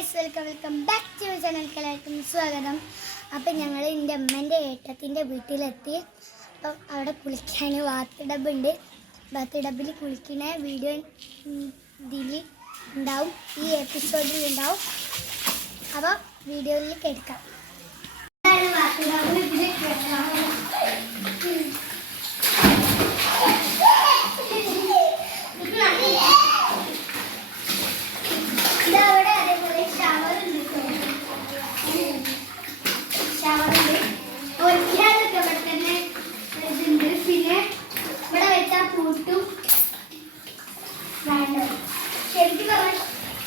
Guys welcome welcome back to ചാനൽക്ക് എല്ലാവർക്കും സ്വാഗതം. അപ്പം ഞങ്ങൾ എന്റെ അമ്മേന്റെ ഏട്ടത്തിന്റെ വീട്ടിലെത്തി. അപ്പം അവിടെ കുളിക്കാൻ ബാത്ത് ഡബുണ്ട് ബാത്ത് ഡബിൽ കുളിക്കുന്ന വീഡിയോ ഇതിൽ ഉണ്ടാവും. ഈ എപ്പിസോഡിൽ ഉണ്ടാവും. അപ്പോൾ വീഡിയോയിൽ കേൾക്കാം